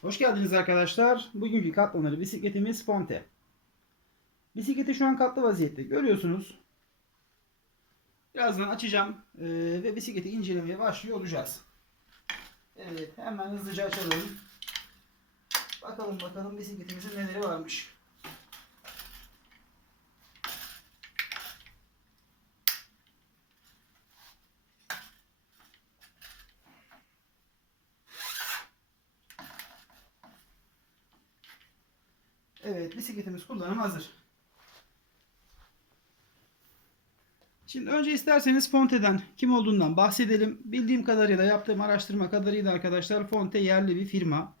Hoş geldiniz arkadaşlar. Bugünkü katlanır bisikletimiz Fonte. Bisikleti şu an katlı vaziyette. Görüyorsunuz. Birazdan açacağım eee, ve bisikleti incelemeye başlıyor olacağız. Evet hemen hızlıca açalım. Bakalım bakalım bisikletimizin neleri varmış. Evet bisikletimiz kullanım hazır. Şimdi önce isterseniz Fonte'den kim olduğundan bahsedelim. Bildiğim kadarıyla yaptığım araştırma kadarıyla arkadaşlar Fonte yerli bir firma.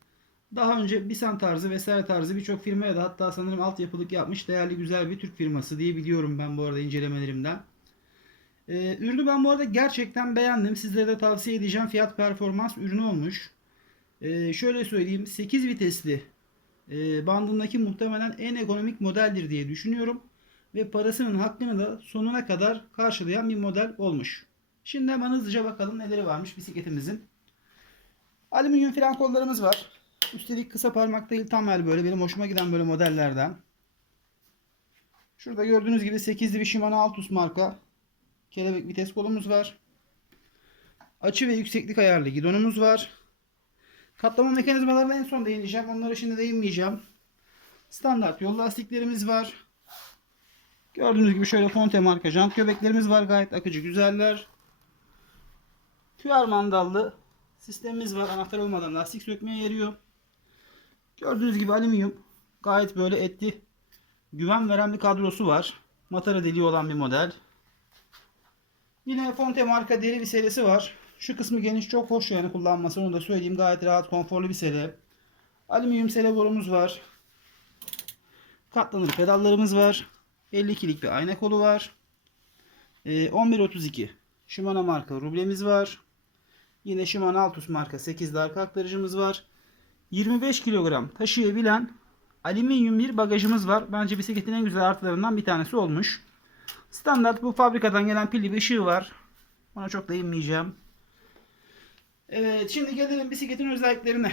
Daha önce Bisan tarzı vesaire tarzı birçok firmaya da hatta sanırım altyapılık yapmış değerli güzel bir Türk firması diye biliyorum ben bu arada incelemelerimden. Ee, ürünü ben bu arada gerçekten beğendim. Sizlere de tavsiye edeceğim. Fiyat performans ürünü olmuş. Ee, şöyle söyleyeyim 8 vitesli bandındaki muhtemelen en ekonomik modeldir diye düşünüyorum. Ve parasının hakkını da sonuna kadar karşılayan bir model olmuş. Şimdi hemen hızlıca bakalım neleri varmış bisikletimizin. Alüminyum fren kollarımız var. Üstelik kısa parmak değil tam el böyle benim hoşuma giden böyle modellerden. Şurada gördüğünüz gibi 8'li bir Shimano Altus marka kelebek vites kolumuz var. Açı ve yükseklik ayarlı gidonumuz var. Katlama mekanizmalarına en son değineceğim. Onlara şimdi değinmeyeceğim. Standart yol lastiklerimiz var. Gördüğünüz gibi şöyle Fonte marka jant göbeklerimiz var. Gayet akıcı güzeller. QR mandallı sistemimiz var. Anahtar olmadan lastik sökmeye yarıyor. Gördüğünüz gibi alüminyum. Gayet böyle etli güven veren bir kadrosu var. Matara deliği olan bir model. Yine Fonte marka deri bir serisi var. Şu kısmı geniş çok hoş yani kullanması onu da söyleyeyim. Gayet rahat konforlu bir sele. Alüminyum sele borumuz var. Katlanır pedallarımız var. 52'lik bir ayna kolu var. Ee, 1132 Shimano marka rublemiz var. Yine Shimano Altus marka 8 arka aktarıcımız var. 25 kilogram taşıyabilen alüminyum bir bagajımız var. Bence bisikletin en güzel artılarından bir tanesi olmuş. Standart bu fabrikadan gelen pilli bir ışığı var. Ona çok değinmeyeceğim. Evet şimdi gelelim bisikletin özelliklerine.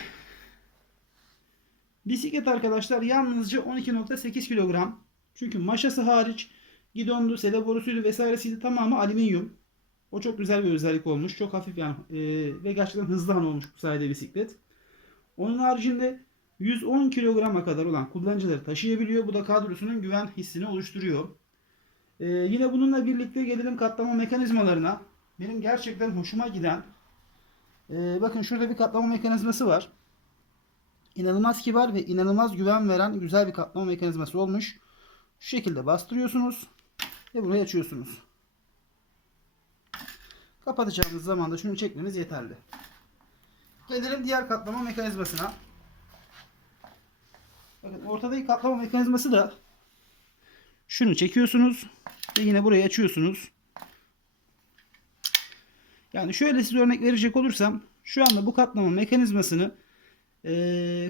Bisiklet arkadaşlar yalnızca 12.8 kilogram. Çünkü maşası hariç gidondu, sele borusuydu vesairesiydi tamamı alüminyum. O çok güzel bir özellik olmuş. Çok hafif yani e, ve gerçekten hızlı olmuş bu sayede bisiklet. Onun haricinde 110 kilograma kadar olan kullanıcıları taşıyabiliyor. Bu da kadrosunun güven hissini oluşturuyor. E, yine bununla birlikte gelelim katlama mekanizmalarına. Benim gerçekten hoşuma giden ee, bakın şurada bir katlama mekanizması var. İnanılmaz kibar ve inanılmaz güven veren güzel bir katlama mekanizması olmuş. Şu şekilde bastırıyorsunuz ve burayı açıyorsunuz. Kapatacağınız zaman da şunu çekmeniz yeterli. Gelelim diğer katlama mekanizmasına. Bakın ortadaki katlama mekanizması da şunu çekiyorsunuz ve yine burayı açıyorsunuz. Yani şöyle size örnek verecek olursam şu anda bu katlama mekanizmasını e,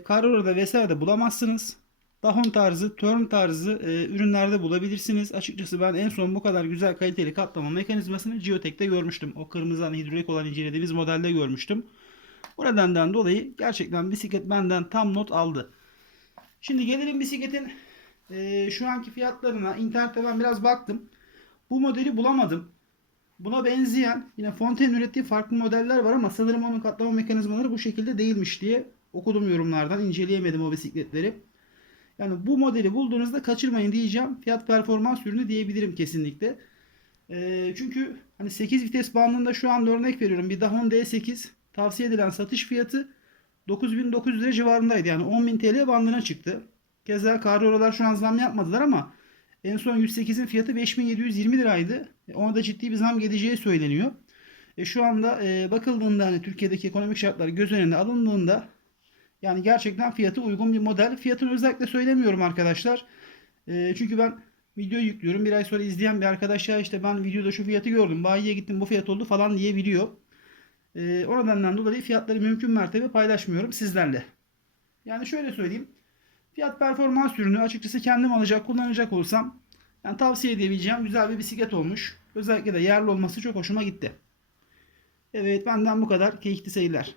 Carrora'da vesairede bulamazsınız. Dahon tarzı, turn tarzı e, ürünlerde bulabilirsiniz. Açıkçası ben en son bu kadar güzel kaliteli katlama mekanizmasını Geotek'te görmüştüm. O kırmızı hani hidrolik olan incelediğimiz modelde görmüştüm. Bu nedenden dolayı gerçekten bisiklet benden tam not aldı. Şimdi gelelim bisikletin e, şu anki fiyatlarına. İnternette ben biraz baktım. Bu modeli bulamadım. Buna benzeyen yine Fontaine'in ürettiği farklı modeller var ama sanırım onun katlama mekanizmaları bu şekilde değilmiş diye okudum yorumlardan. inceleyemedim o bisikletleri. Yani bu modeli bulduğunuzda kaçırmayın diyeceğim. Fiyat performans ürünü diyebilirim kesinlikle. Ee, çünkü hani 8 vites bandında şu anda örnek veriyorum. Bir Dahon D8 tavsiye edilen satış fiyatı 9900 lira civarındaydı. Yani 10.000 TL bandına çıktı. Keza Carrora'lar şu an zam yapmadılar ama en son 108'in fiyatı 5720 liraydı. E, Ona da ciddi bir zam geleceği söyleniyor. E şu anda e, bakıldığında hani Türkiye'deki ekonomik şartlar göz önüne alındığında yani gerçekten fiyatı uygun bir model. Fiyatını özellikle söylemiyorum arkadaşlar. E, çünkü ben video yüklüyorum. Bir ay sonra izleyen bir arkadaş ya işte ben videoda şu fiyatı gördüm. Bayiye gittim bu fiyat oldu falan diyebiliyor. E, o nedenden dolayı fiyatları mümkün mertebe paylaşmıyorum sizlerle. Yani şöyle söyleyeyim. Fiyat performans ürünü açıkçası kendim alacak kullanacak olsam yani tavsiye edebileceğim güzel bir bisiklet olmuş. Özellikle de yerli olması çok hoşuma gitti. Evet benden bu kadar. Keyifli seyirler.